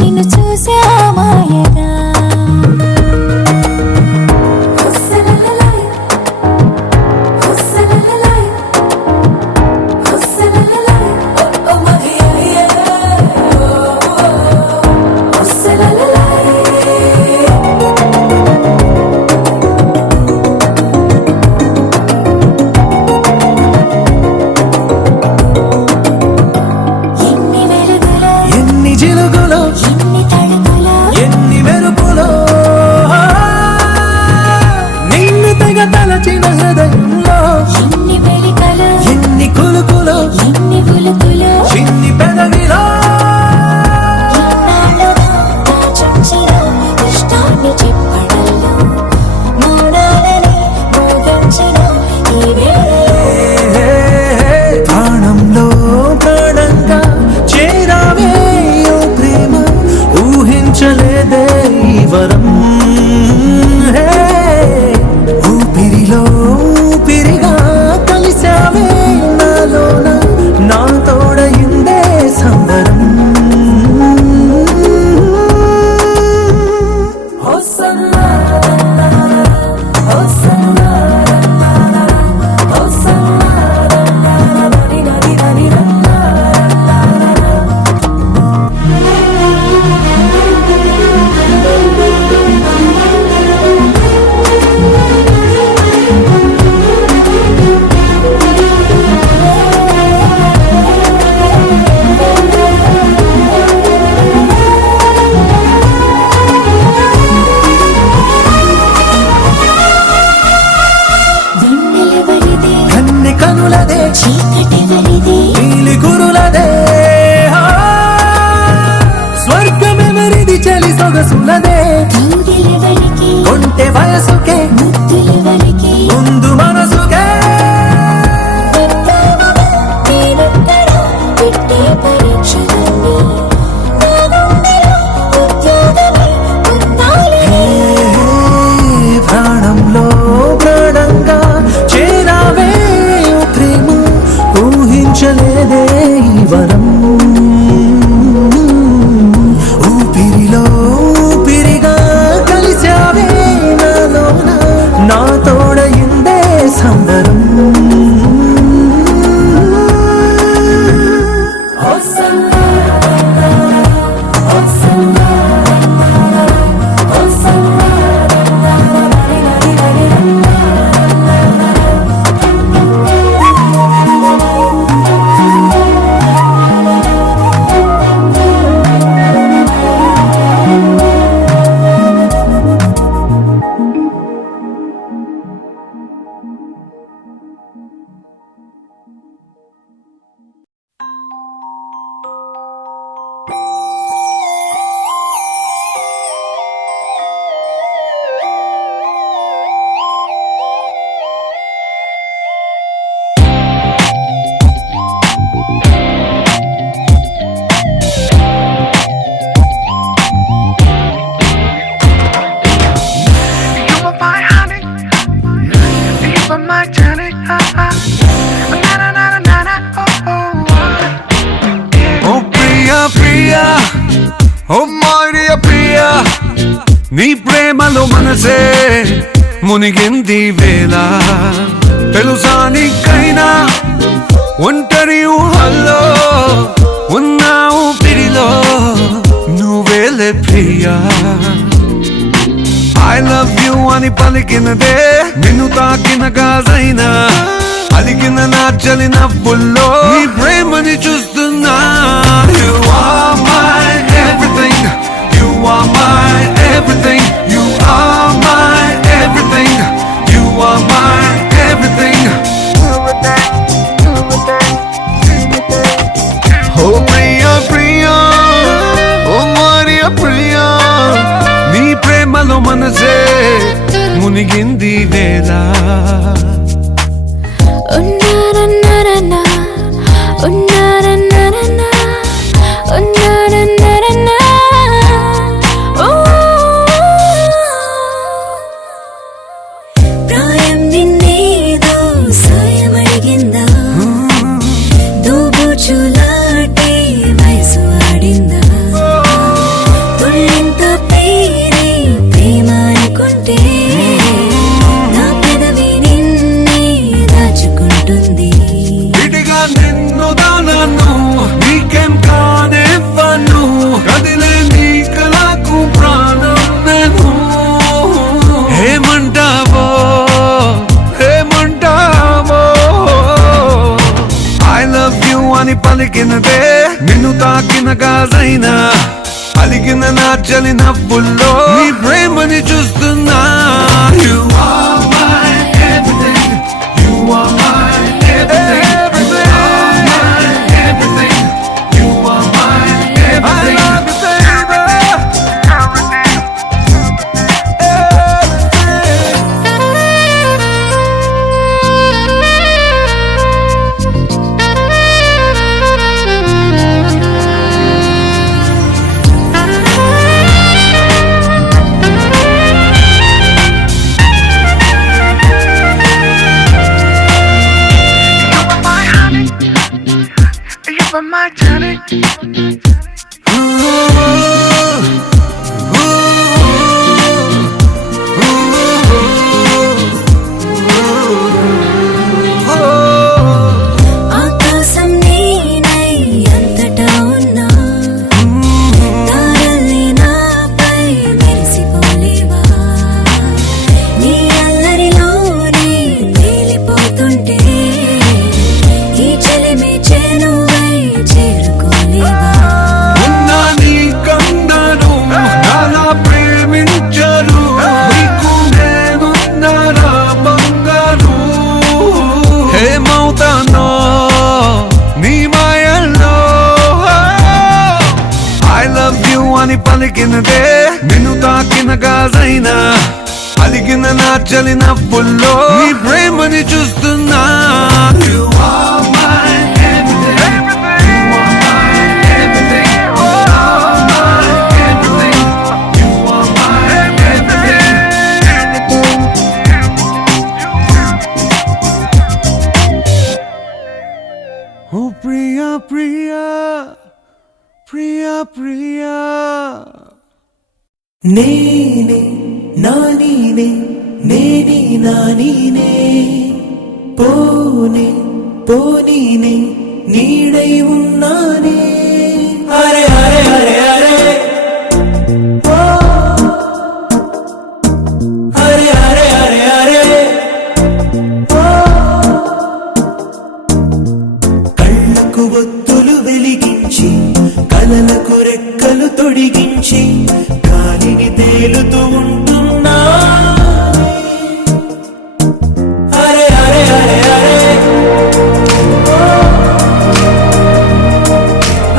నిన్ను చూసే మాయగా తలచిన హృదయంలో ఎన్ని మెలికలు ఎన్ని కులుకులు ఎన్ని ఉలుకులు చిన్ని పెదవిలో ఇన్నాళ్ళుగా దాచుంచిన ఇష్టాన్ని చెప్పడంలో మౌనాలని మోగించిన ఈ వేళలో ప్రాణంలో ప్రాణంగా చేరావే ఓ ప్రేమ ఊహించలేదే ఈ వరం ఊపిరిగా కలిసావే నాలోన నా తోడయిందే సంబరం కనులదే చీకటెవరిది నీలి కురులదే స్వర్గమెవరిది చలి సొగసులదే కౌగిలెవరికి కొంటె వయసుకే ముద్దులెవరికి ముందు మనసుకే నేనెక్కడా పెట్టే పరీక్షలన్నీ నా గుండెలో ఉద్యోగమై ఉండాలి ప్రాణంలో ప్రాణంగా చేరావే ఓ ప్రేమ ఊహించలేదే ఈ వరం ఊపిరిగా కలిసావే నాలోన నా తోడయిందే సంబరం నీ ప్రేమలో మనసే మునిగింది వేళ తెలుసా నీకైనా ఒంటరి ఊహల్లో ఉన్న ఊపిరిలో నువ్వేలే ప్రియా I love you అని పలికినదే నిన్ను తాకిన గాజైనా అలిగిన నా చలి నవ్వుల్లో నీ ప్రేమని చూస్తున్నా You are my everything You are my everything You are my everything You are my everything Oh Priya Priya Oh Maria Priya నీ ప్రేమలో మనసే మునిగింది వేళ పలికినదే నిన్ను తాకిన గాజైనా అలిగిన నా చలి నవ్వుల్లో నీ ప్రేమని చూస్తున్నా. You are my everything. You are my everything. You are my everything. You are my everything. I love you, baby. You were my tonic. ఆకాశం నేనై అంతటా ఉన్నా తారల్ని నాపై మెరిసిపోలేవా నీ అల్లరిలోనే తేలిపోతుంటే ఈ చెలిమి చేనువై చేరుకోలేవా ఉన్నా నీ కందను నాలా ప్రేమించరు నీకు నేనున్నారా బంగారు హేమవుతానో నీ మాయల్లో I love you అని పలికినదే నిన్ను తాకిన గాజైనా అలిగిన నా చలి నవ్వుల్లో నీ ప్రేమని చూస్తున్నా. You are my everything. You are my everything. You are my everything. You are my everything. Oh Priya Priya Priya Priya. నేనే నా నీనే నేనే నా నీనే పోనే పోనీనే నీడై ఉన్నానే అరే అరే అరే అరే ఓ అరే అరే అరే అరే ఓ కళ్ళకు ఒత్తులు వెలిగించి కలలకు రెక్కలు తొడిగించి గాలిని తేలుతూ ఉంటున్నా అరే అరే అరే అరే ఓ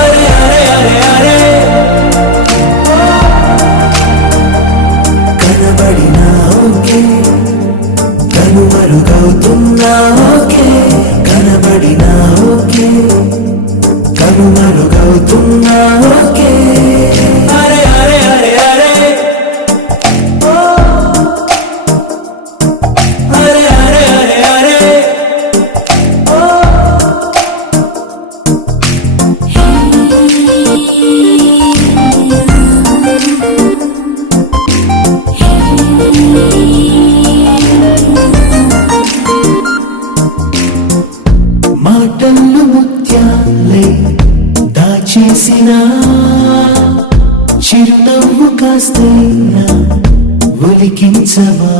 అరే అరే అరే అరే ఓ కనబడినా ఓకే కనుమరుగవుతున్నా ఓకే కనబడినా ఓకే కనుమరుగవుతున్నా ఓకే అరే అరే అరే అరే ఓ అరే అరే అరే అరే ఓ మాటలు ముత్యాలై దాచేసిన చిరునవ్వు కాస్తైనా ఒలికించవా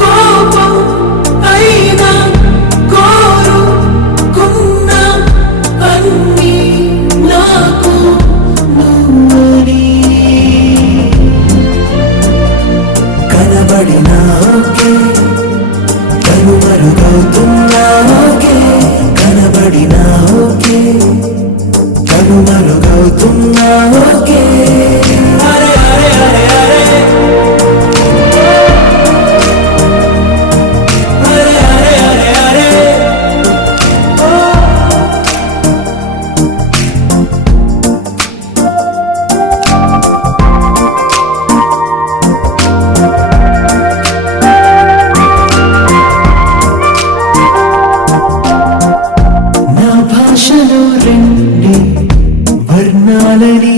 కోపం అయినా కోరుకున్న అన్నీ నాకు నువ్వని కనబడినా ఓకే కనుమరుగవుతున్నా ఓకే కనబడినా ఓకే కనుమరుగవుతున్నా ఓకే అరే అరే అరే అరే అరే అరే అరే అరే ఓ నా భాషలో రెండే వర్ణాలని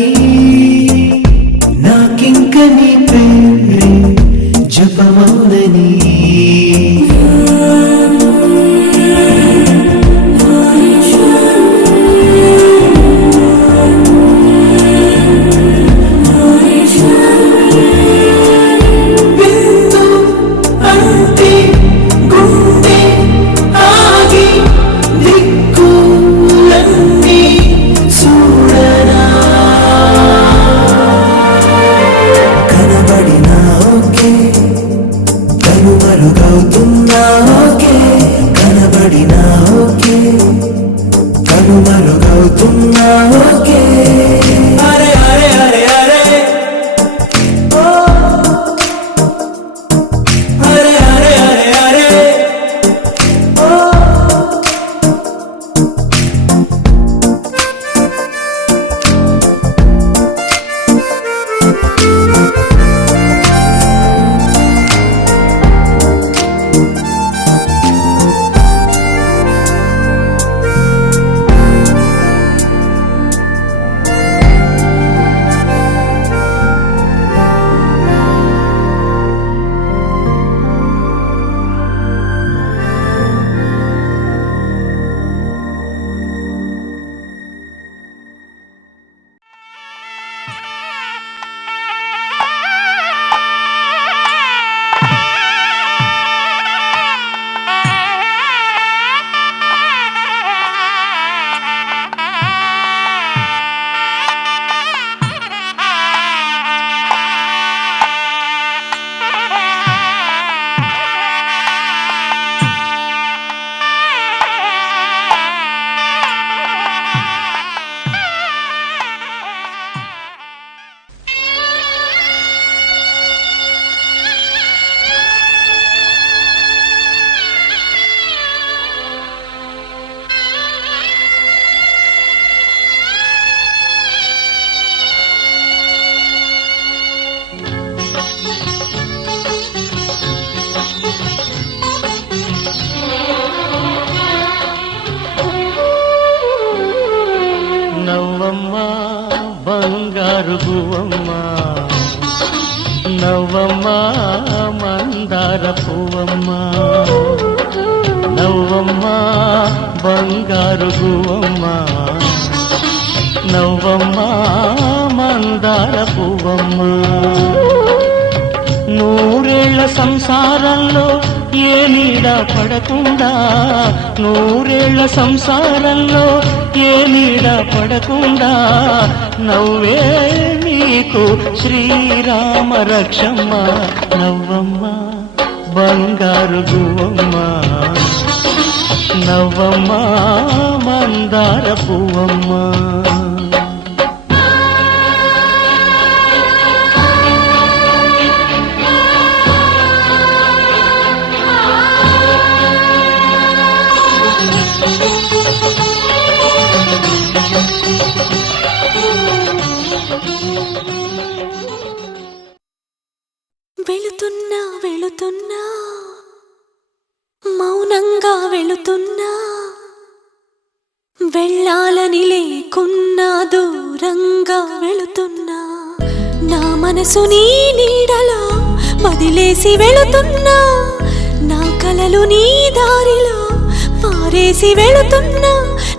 గువ్వమ్మ నవ్వమ్మ మందార పువ్వమ్మ నవ్వమ్మ బంగారు గువ్వమ్మ నవ్వమ్మ మందార పువ్వమ్మ నూరేళ్ల సంసారంలో ఏ నీడ పడకుండా నూరేళ్ల సంసారంలో ఏ నీడ పడకుండా నవ్వే నీకు శ్రీరామ రక్షమ్మ నవ్వమ్మ బంగారు గువ్వమ్మ నవ్వమ్మ మందార పువ్వమ్మ వెళుతున్నా వెళుతున్నా మౌనంగా వెళుతున్నా వెళ్ళాలని లేకున్నా దూరంగా వెళుతున్నా నా మనసు నీ నీడలో వదిలేసి వెళుతున్నా నా కలలు నీ దారిలో పారేసి వెళుతున్నా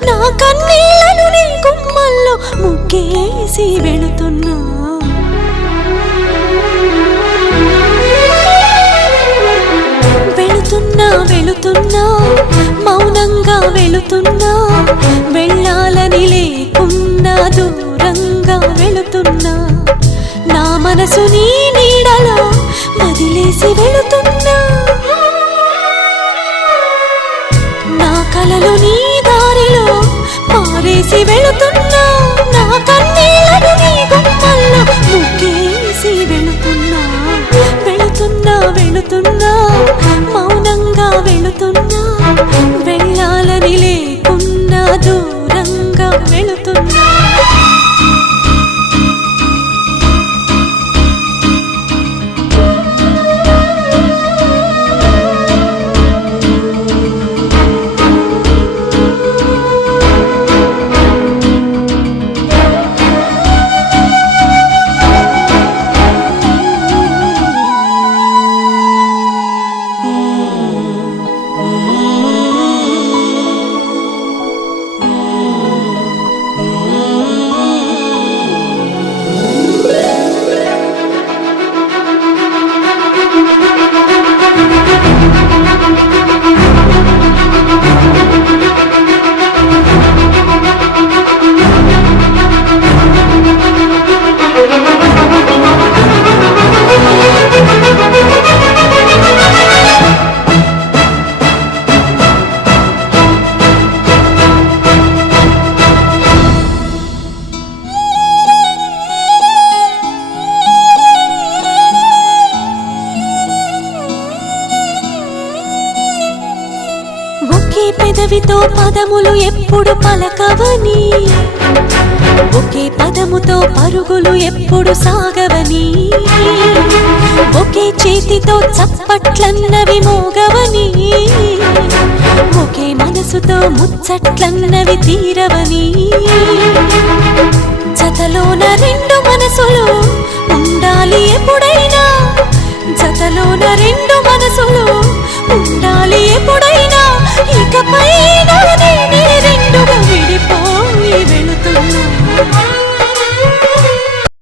నా కన్నీళ్లను నీ గుమ్మల్లో ముగ్గేసి వెళుతున్నా వెళుతున్నా వెళుతున్నా మౌనంగా వెళుతున్నా వెళ్ళాలని లేకున్నా దూరంగా వెళుతున్నా నా మనసు నీ నీడలో వదిలేసి వెళుతున్నా నా కలలు నీ దారిలో పారేసి వెళుతున్నా నా కన్నీళ్లను నీ గుమ్మల్లో ముగ్గేసి వెళుతున్నా వెళుతున్నా వెళుతున్నా మౌనంగా వెళుతున్నా వెళ్ళాలని లేకున్నా దూరంగా వెళుతున్నా పెదవితో పదములు ఎప్పుడు పలకవని ఒకే పదముతో పరుగులు ఎప్పుడు సాగవని ఒకే చేతితో చప్పట్లన్నవి మోగవని ఒకే మనసుతో ముచ్చట్లన్నవి తీరవని జతలోన రెండు మనసులు ఉండాలి ఎప్పుడైనా జతలోన రెండు మనసులు ఉండాలి ఎప్పుడైనా ఇకపైన నేనే రెండుగా విడిపోయి వెళుతున్నా